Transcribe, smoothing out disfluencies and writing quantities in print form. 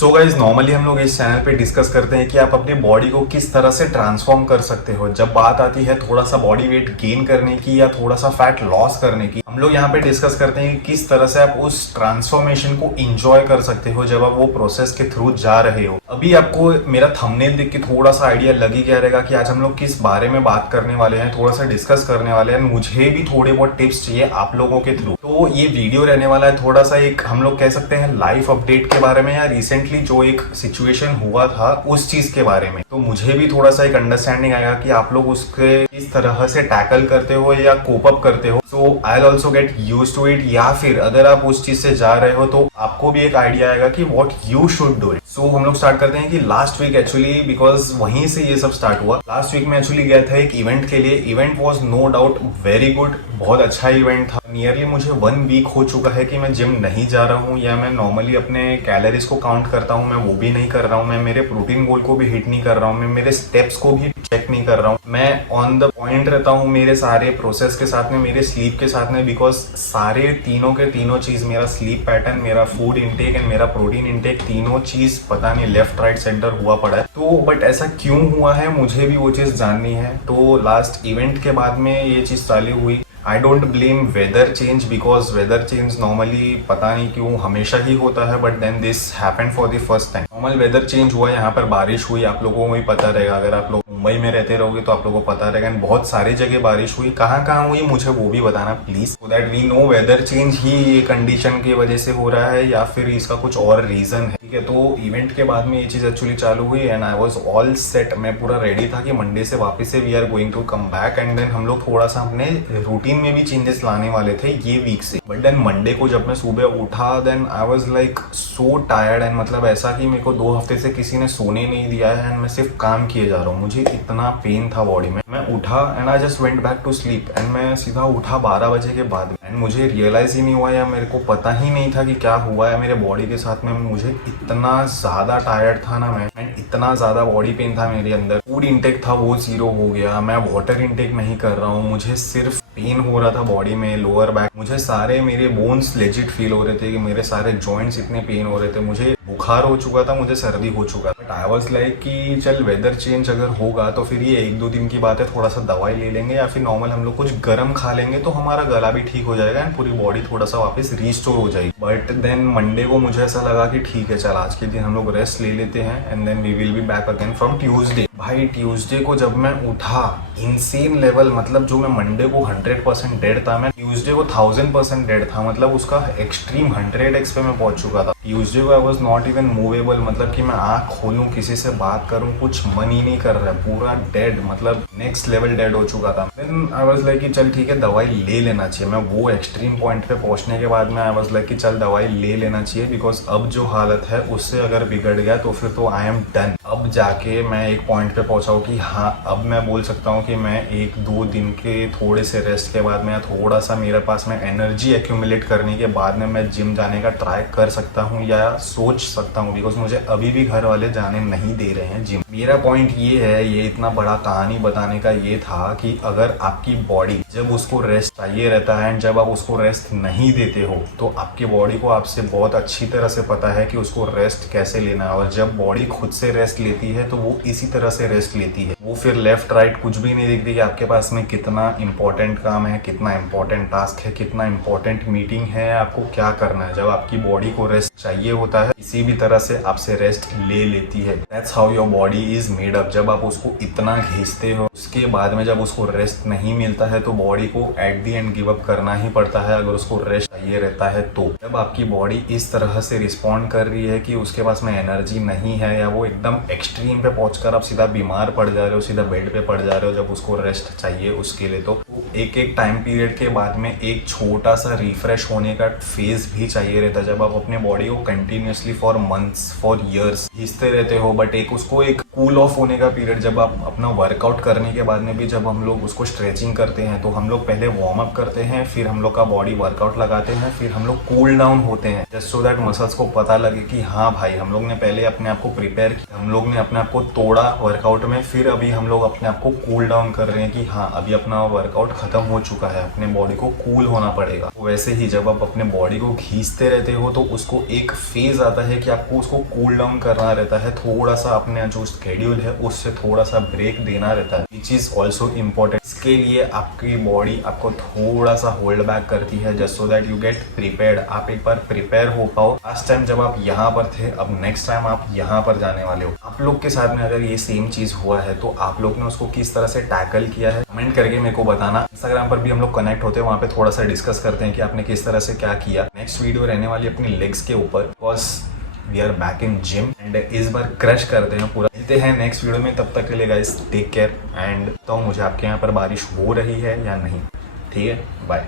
So guys normally हम लोग इस चैनल पे डिस्कस करते हैं कि आप अपनी बॉडी को किस तरह से ट्रांसफॉर्म कर सकते हो। जब बात आती है थोड़ा सा बॉडी वेट गेन करने की या थोड़ा सा फैट लॉस करने की, हम लोग यहाँ पे डिस्कस करते हैं कि किस तरह से आप उस ट्रांसफॉर्मेशन को एंजॉय कर सकते हो जब आप वो प्रोसेस के थ्रू जा रहे हो। अभी आपको मेरा थंबनेल देख के थोड़ा सा आइडिया लग ही गया रहेगा कि आज हम लोग किस बारे में बात करने वाले हैं, थोड़ा सा डिस्कस करने वाले हैं। मुझे भी थोड़े बहुत टिप्स चाहिए आप लोगों के थ्रू। तो ये वीडियो रहने वाला है थोड़ा सा एक हम लोग कह सकते हैं लाइफ अपडेट के बारे में या रिसेंटली जो एक सिचुएशन हुआ था उस चीज के बारे में। तो मुझे भी थोड़ा सा एक अंडरस्टैंडिंग आएगा कि आप लोग उसके किस तरह से टैकल करते हो या कोप अप करते हो। So I will also get used to it, या फिर अगर आप उस चीज से जा रहे हो तो आपको भी एक आइडिया आएगा कि what you should do it. So हम लोग स्टार्ट करते हैं कि लास्ट वीक एक्चुअली बिकॉज वहीं से ये सब स्टार्ट हुआ। लास्ट वीक में एक्चुअली गया था एक इवेंट के लिए। Event was no doubt very good, बहुत अच्छा इवेंट था। नियरली मुझे 1 वीक हो चुका है कि मैं जिम नहीं जा रहा हूँ या मैं नॉर्मली अपने कैलोरीज को काउंट करता हूँ, मैं वो भी नहीं कर रहा हूँ। मैं मेरे प्रोटीन गोल को भी हिट नहीं कर रहा हूँ, मैं मेरे स्टेप्स को भी चेक नहीं कर रहा हूँ। मैं ऑन द पॉइंट रहता हूँ मेरे सारे प्रोसेस के साथ में, मेरे स्लीप के साथ में, बिकॉज सारे तीनों के तीनों चीज, मेरा स्लीप पैटर्न, मेरा फूड इंटेक एंड मेरा प्रोटीन इंटेक, तीनों चीज पता नहीं लेफ्ट राइट सेंटर हुआ पड़ा है। तो बट ऐसा क्यों हुआ है मुझे भी वो चीज जाननी है। तो लास्ट इवेंट के बाद में ये चीज चालू हुई। I don't blame weather change because weather change normally पता नहीं क्यों हमेशा ही होता है, but then this happened for the first time. Normal weather change हुआ, यहाँ पर बारिश हुई, आप लोगों को भी पता रहेगा। अगर आप लोग मुंबई में रहते रहोगे तो आप लोगों को पता रहेगा। एंड बहुत सारी जगह बारिश हुई, कहाँ कहाँ हुई मुझे वो भी बताना please, so that we know whether change ही ये कंडीशन की वजह से हो रहा है या फिर इसका कुछ और रीजन है। ठीक है, तो इवेंट के बाद में ये चीज एक्चुअली चालू हुई and I was all set. मैं पूरा रेडी था कि मंडे से वापस से we are going to come back and then हम लोग थोड़ा सा अपने रूटीन में भी चेंजेस लाने वाले थे ये वीक से। बट देन मंडे को जब मैं सुबह उठा then I was like so tired and मतलब ऐसा कि मेरे को 2 हफ्ते से किसी ने सोने नहीं दिया है एंड मैं सिर्फ काम किए जा रहा हूँ। मुझे इतना पेन था बॉडी में। मैं उठा and I just went back to sleep and मैं सीधा उठा 12 बजे के बाद एंड मुझे रियलाइज ही नहीं हुआ या मेरे को पता ही नहीं था कि क्या हुआ है मेरे बॉडी के साथ में। मुझे इतना ज्यादा टायर्ड था ना मैं, एंड इतना ज्यादा बॉडी पेन था मेरे अंदर। फूड इंटेक था वो 0 हो गया, मैं वाटर इंटेक नहीं कर रहा हूँ, मुझे सिर्फ पेन हो रहा था बॉडी में, लोअर बैक। मुझे सारे मेरे बोन्स लेजिट फील हो रहे थे कि मेरे सारे जॉइंट्स इतने पेन हो रहे थे। मुझे बुखार हो चुका था, मुझे सर्दी हो चुका था। बट आई वाज लाइक कि चल वेदर चेंज अगर होगा तो फिर ये 1-2 दिन की बात है, थोड़ा सा दवाई ले लेंगे या फिर नॉर्मल हम लोग कुछ गर्म खा लेंगे तो हमारा गला भी ठीक हो जाएगा एंड पूरी बॉडी थोड़ा सा वापस रिस्टोर हो जाएगी। बट देन मंडे को मुझे ऐसा लगा कि ठीक है चल आज के दिन हम लोग रेस्ट ले लेते हैं and then we will be back again from Tuesday. भाई ट्यूसडे को जब मैं उठा इनसेन लेवल, मतलब जो मैं मंडे को 100% डेड था, मैं ट्यूसडे को 1000% डेड था। मतलब उसका एक्सट्रीम 100x पे मैं पहुंच चुका था। ट्यूसडे को I was not even movable, मतलब कि मैं आंख खोलूं किसी से बात करूं कुछ मन ही नहीं कर रहा है, पूरा डेड, मतलब नेक्स्ट लेवल डेड हो चुका था। देन आई वाज लाइक कि चल ठीक है दवाई ले लेना चाहिए। मैं वो एक्सट्रीम पॉइंट पे पहुंचने के बाद में आई वाज लाइक कि चल दवाई ले लेना चाहिए बिकॉज अब जो हालत है उससे अगर बिगड़ गया तो फिर तो आई एम डन। अब जाके मैं एक पॉइंट पे पहुंचा हूँ कि हाँ अब मैं बोल सकता हूँ कि मैं 1-2 दिन के थोड़े से रेस्ट के बाद में या थोड़ा सा मेरे पास में एनर्जी एक्यूमुलेट करने के बाद में मैं जिम जाने का ट्राई कर सकता हूँ या सोच सकता हूँ, बिकॉज मुझे अभी भी घर वाले जाने नहीं दे रहे हैं जिम। मेरा पॉइंट ये है, ये इतना बड़ा कहानी बताने का ये था कि अगर आपकी बॉडी जब उसको रेस्ट चाहिए रहता है एंड जब आप उसको रेस्ट नहीं देते हो तो आपकी बॉडी को आपसे बहुत अच्छी तरह से पता है कि उसको रेस्ट कैसे लेना है। और जब बॉडी खुद से रेस्ट लेती है तो वो इसी तरह से रेस्ट लेती है। वो फिर लेफ्ट राइट कुछ भी नहीं देखती कि आपके पास में कितना इंपॉर्टेंट काम है, कितना इंपॉर्टेंट टास्क है, कितना इंपॉर्टेंट मीटिंग है, आपको क्या करना है। जब आपकी बॉडी को रेस्ट चाहिए होता है किसी भी तरह से आपसे रेस्ट ले लेती है। That's how your body is made up. जब आप उसको इतना घिसते हो उसके बाद में जब उसको रेस्ट नहीं मिलता है तो बॉडी को at the and give up करना ही पड़ता है अगर उसको रेस्ट चाहिए रहता है। तो जब आपकी बॉडी इस तरह से रिस्पॉन्ड कर रही है कि उसके पास में एनर्जी नहीं है या वो एकदम एक्सट्रीम पे पहुंचकर आप सीधा बीमार पड़ जा रहे हो, सीधा बेड पे पड़ जा रहे हो जब उसको रेस्ट चाहिए उसके लिए, तो एक टाइम पीरियड के बाद में एक छोटा सा रिफ्रेश होने का फेज भी चाहिए रहता है। जब आप अपने बॉडी को continuously for months for years घिसते रहते हो, बट उसको एक कूल ऑफ होने का पीरियड, जब आप अपना वर्कआउट करने के बाद में भी जब हम लोग उसको स्ट्रेचिंग करते हैं तो हम लोग पहले वार्म अप करते हैं, फिर हम लोग का बॉडी वर्कआउट लगाते हैं, फिर हम लोग कूल डाउन होते हैं जस्ट सो दैट मसल्स को पता लगे कि हाँ भाई हम लोग ने पहले अपने आप को प्रिपेयर किया, हम लोग लोग ने अपने आप को तोड़ा वर्कआउट में, फिर अभी हम लोग अपने आप को कूल डाउन कर रहे हैं कि हाँ अभी अपना वर्कआउट खत्म हो चुका है, अपने बॉडी को कूल होना पड़ेगा। वैसे ही जब आप अपने बॉडी को खींचते रहते हो तो उसको एक फेज आता है कि आपको उसको कूल डाउन करना रहता है, थोड़ा सा अपने जो शेड्यूल है उससे थोड़ा सा ब्रेक देना रहता है, विच इज ऑल्सो इम्पोर्टेंट। इसके लिए आपकी बॉडी आपको थोड़ा सा होल्ड बैक करती है just so that you get prepared, आप एक बार प्रिपेयर हो पाओ। लास्ट टाइम जब आप यहाँ पर थे, अब नेक्स्ट टाइम आप यहाँ पर जाने वाले हो। आप लोग के साथ में अगर ये सेम चीज हुआ है तो आप लोग ने उसको किस तरह से टैकल किया है कमेंट करके मेरे को बताना। इंस्टाग्राम पर भी हम लोग कनेक्ट होते हैं, वहाँ पे थोड़ा सा डिस्कस करते हैं कि आपने किस तरह से क्या किया। नेक्स्ट वीडियो रहने वाली अपनी लेग्स के ऊपर, because we are back in gym and इस बार क्रश करते हैं पूरा। मिलते हैं नेक्स्ट वीडियो में, तब तक के लिए गाइस टेक केयर एंड तो मुझे आपके यहाँ पर बारिश हो रही है या नहीं, ठीक है, बाय।